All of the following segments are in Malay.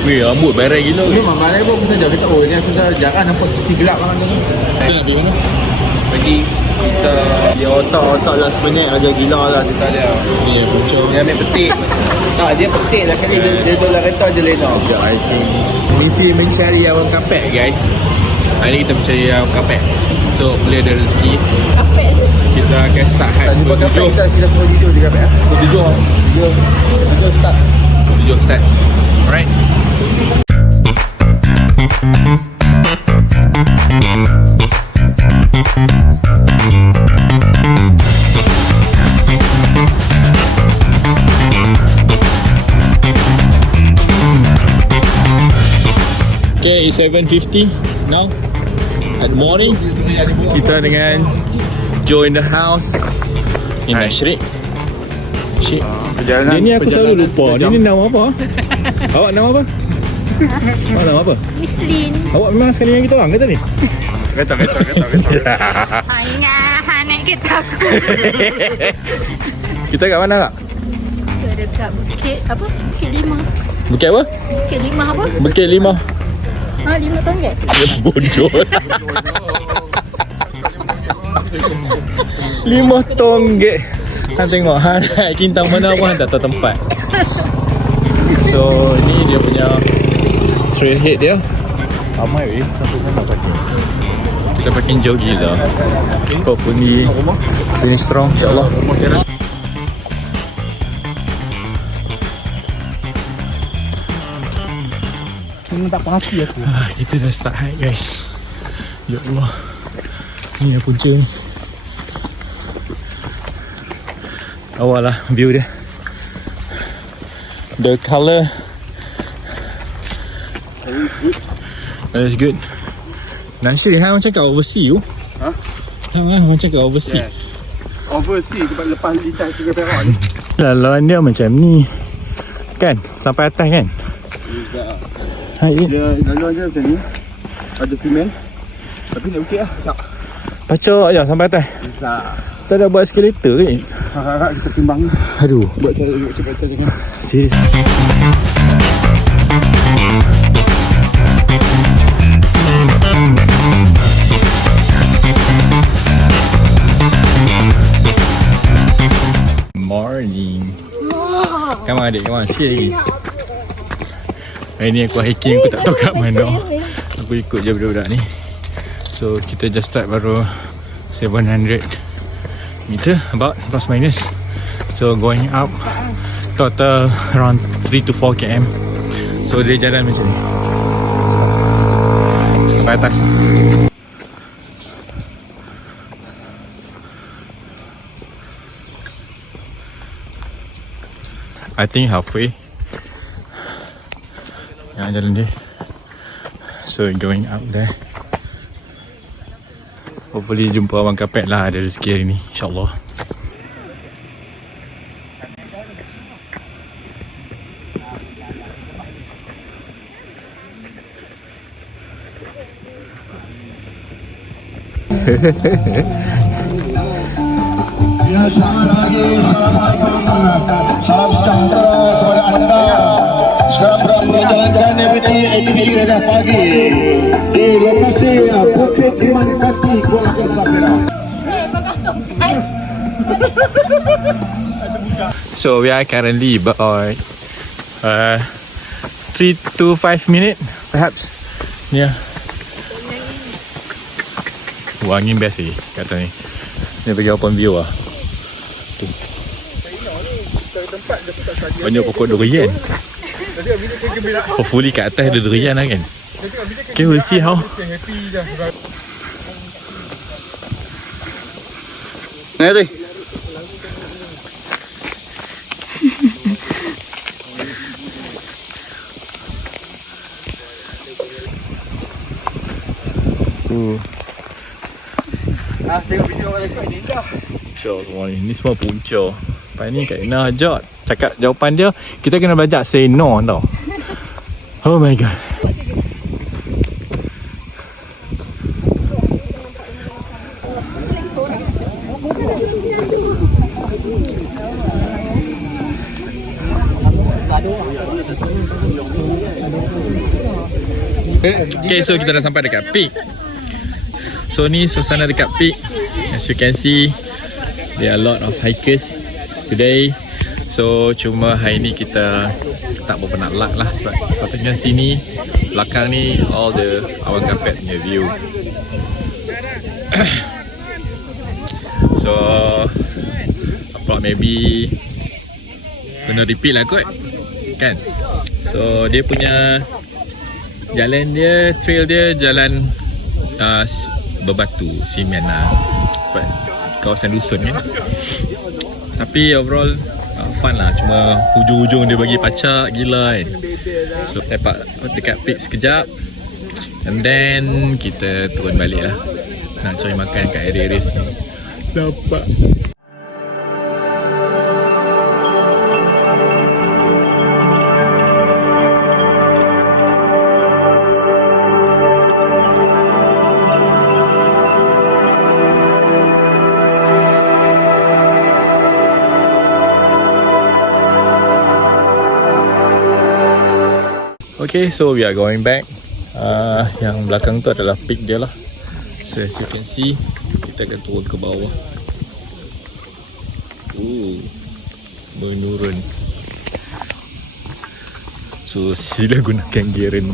Weh, rambut berai gila. Memang malai pun saja kita ni aku dah jarang nampak sisi gelap kan tu. Kita nak pergi mana? Bagi kita dia otak-otak last minute aja gila lah kita dia. Ni puncak. Dia ambil petik. Tak, dia petik lah kali dia dolar kereta je lena. I think misi mencari awak kapek guys. Hari ni kita mencari awak kapek. So boleh ada rezeki. Kapek tu. Kita akan start hike. Tak jumpa kapek kita semua tidur di kapek. Tujuh. Tidur start. Tujuh start. Alright. Okay, it's 7:50 now. Good morning. Kita dengan Joe in the house. Ini Syrik. Syrik. Dia ni aku selalu lupa. Dia ni nama apa? Awak nama apa? Awak nama apa? Mislin. Awak memang sekali dengan kita orang ke tadi? Kereta. Ingat naik kereta aku. Kita kat mana kak? Dekat Bukit apa? Bukit 5. Bukit apa? Bukit 5 apa? Bukit 5. Ha, 5 tonggak. Dia bodoh. 5 tonggek. Han tengok Han naik kintang mana pun Han tak tahu tempat. So ni dia punya trailhead dia. Ramai weh sampai sana parking. Kita parking jauh gila. Hopefully finish strong insyaAllah. Memang tak perhati aku. Kita dah start hike guys. Ya Allah. Ni yang punca ni. Awal lah view dia. The colour that is good. Nasir Han macam kat overseas tu. Ha? Han macam kat overseas. Yes. Overseas sebab lepas lintas ke Perak ni. Laluan dia macam ni. Kan? Sampai atas kan? Hai. Dia laluan dia macam ni. Ada simen. Tapi nak bukit lah. Tak. Pacok je sampai atas. Bisa. Tak ada buat eskalator ke? Harap-harap kita timbang. Aduh. Buat cara cepat-cepat je kan. Serius. Morning. Come on adik, come on. Sikit lagi. Hari ni aku hiking, aku tak tahu kat mana. Aku ikut je budak-budak ni. So kita just start baru 700 meter about plus minus. So going up total around 3 to 4 km. So dia jalan macam ni sampai atas. I think halfway yang jalan dia. So going up there. Hopefully jumpa abang kapek lah, ada rezeki hari ni InsyaAllah. Ya, selamat pagi, salam sejahtera kepada anda. Sekarang berapa menjalankan aktiviti redah pagi di lokasi Bukit Imanipati, Kuala Kangsapira. So we are currently about 3 to 5 minutes perhaps. Yeah. Angin best lagi kata ni. Dia bagi open view lah. Tu. Banyak pokok durian. Hopefully kat atas ada durian lah kan. Okay, we'll see how. Nari. Tengok video orang rekod ni dah. Punca semua ni. Ni semua punca. Lepas ni Kak Ina ajak. Cakap jawapan dia, kita kena belajar say no tau. Oh my god. Okay, so kita dah sampai dekat peak. So ni suasana dekat peak. As you can see, there are a lot of hikers today. So cuma hari ni kita tak berapa nak luck lah, sebab sepatutnya sini belakang ni all the Awan Kapet punya view. So maybe kena repeat lah kot kan. So dia punya jalan dia, trail dia jalan berbatu, simen lah, sebab kawasan dusun kan. Tapi overall fun lah, cuma hujung-hujung dia bagi pacak gila kan. So lepak dekat peak sekejap, and then kita turun balik lah, nak cari makan kat area-area sini. Dapat okay, so we are going back. Yang belakang tu adalah peak dia lah. So as you can see, kita akan turun ke bawah. Menurun. So sila gunakan gear rem.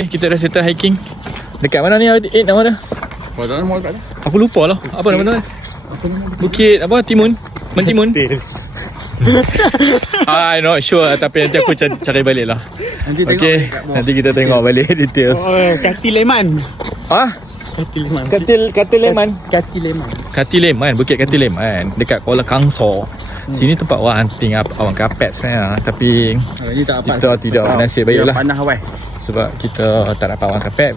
Kita dah settle hiking. Dekat mana ni Aid, nama dia? Aku lupa lah. Apa nama dia? Bukit apa? Timun? Mentimun? I'm not sure, tapi nanti aku cari balik lah. Nanti tengok okay, nanti kita tengok balik details. Kati Leman. Ha? Kati Leman. Kati Leman. Kati Leman. Kati Leman, Bukit Kati Leman dekat Kuala Kangsar. Sini tempat orang hunting Awan Kapet sebenarnya, tapi Ini tak apa. kita tidak nasib baiklah. Panah awal. Sebab kita tak dapat Awan Kapet.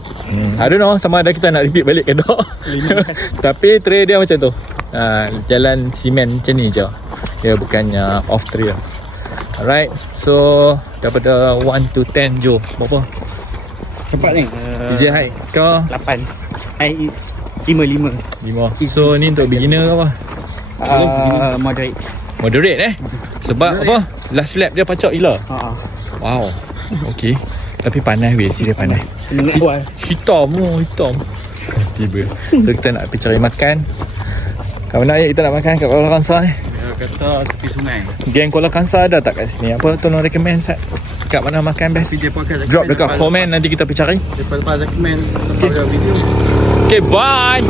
I don't know sama ada kita nak repeat balik ke tak. Tapi trail dia macam tu. Jalan simen macam ni je. Dia bukannya off trail. Alright, so daripada 1 to 10 jom berapa? Cepat ni. Easy hike ke? 8. 5. 5. So ni untuk beginner ke apa? Moderate. Moderate Sebab apa? Last lap dia pacak gila. Wow. Okay. Tapi panas weh, serius panas. Hitam. Tiba. So kita nak pergi cari makan. Kat mana kita nak makan kat Kuala Kangsar ni? Kata tepi sungai. Geng Kuala Kangsar ada tak kat sini? Apa tolong recommend Sat? Kat mana makan best? Drop dekat komen, nanti kita pergi cari. Lepas recommend video. Okay, bye.